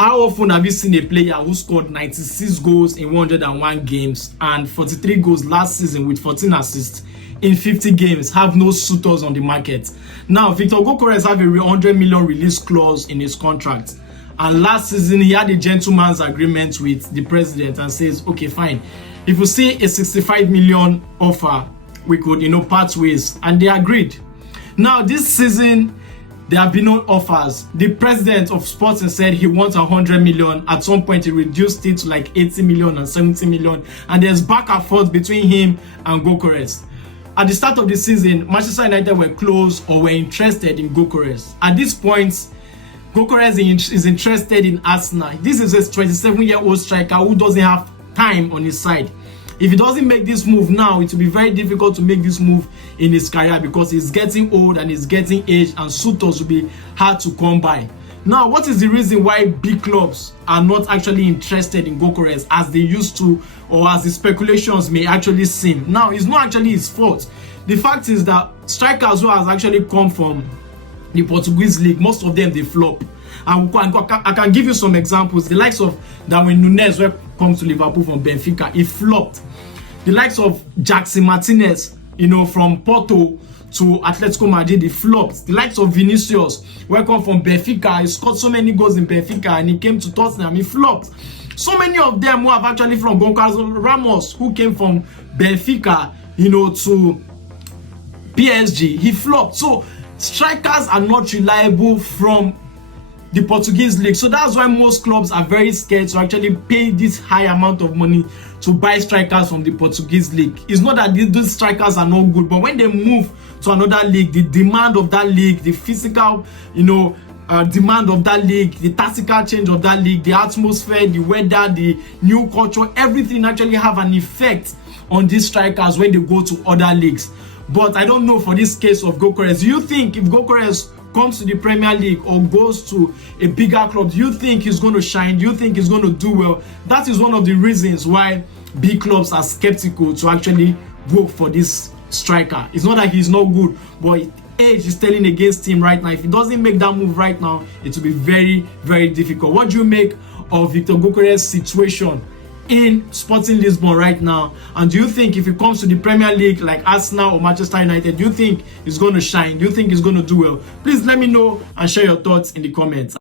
How often have you seen a player who scored 96 goals in 101 games and 43 goals last season with 14 assists in 50 games have no suitors on the market? Now, Viktor Gyokeres have a 100 million release clause in his contract. And last season, he had a gentleman's agreement with the president and says, okay, fine. If you see a 65 million offer, we could, part ways. And they agreed. Now, this season, there have been no offers. The president of Sporting said he wants 100 million. At some point, he reduced it to like 80 million and 70 million. And there's back and forth between him and Gyokeres. At the start of the season, Manchester United were close or were interested in Gyokeres. At this point, Gyokeres is interested in Arsenal. This is a 27-year-old striker who doesn't have time on his side. If he doesn't make this move now, it will be very difficult to make this move in his career because he's getting old and he's getting aged and suitors will be hard to come by. Now, what is the reason why big clubs are not actually interested in Gyokeres as they used to, or as the speculations may actually seem? Now, it's not actually his fault. The fact is that strikers who has actually come from the Portuguese league, most of them, they flop. And I can give you some examples. The likes of Darwin Núñez, who comes to Liverpool from Benfica, he flopped. The likes of Jackson Martinez, from Porto to Atletico Madrid, he flopped. The likes of Vinicius, who come from Benfica, he scored so many goals in Benfica and he came to Tottenham, he flopped. So many of them who have actually from Gonçalo Ramos, who came from Benfica, to PSG, he flopped. So strikers are not reliable from the Portuguese league. So that's why most clubs are very scared to actually pay this high amount of money to buy strikers from the Portuguese league. It's not that these strikers are not good, but when they move to another league, the demand of that league, the physical, demand of that league, the tactical change of that league, the atmosphere, the weather, the new culture, everything actually have an effect on these strikers when they go to other leagues. But I don't know for this case of Gyokeres. Do you think if Gyokeres comes to the Premier League or goes to a bigger club, do you think he's going to shine? Do you think he's going to do well? That is one of the reasons why big clubs are skeptical to actually go for this striker. It's not that he's not good, but age is telling against him right now. If he doesn't make that move right now, it will be very, very difficult. What do you make of Viktor Gyokeres' situation in Sporting Lisbon right now? And do you think if he comes to the Premier League like Arsenal or Manchester United, do you think he's going to shine? Do you think he's going to do well? Please let me know and share your thoughts in the comments.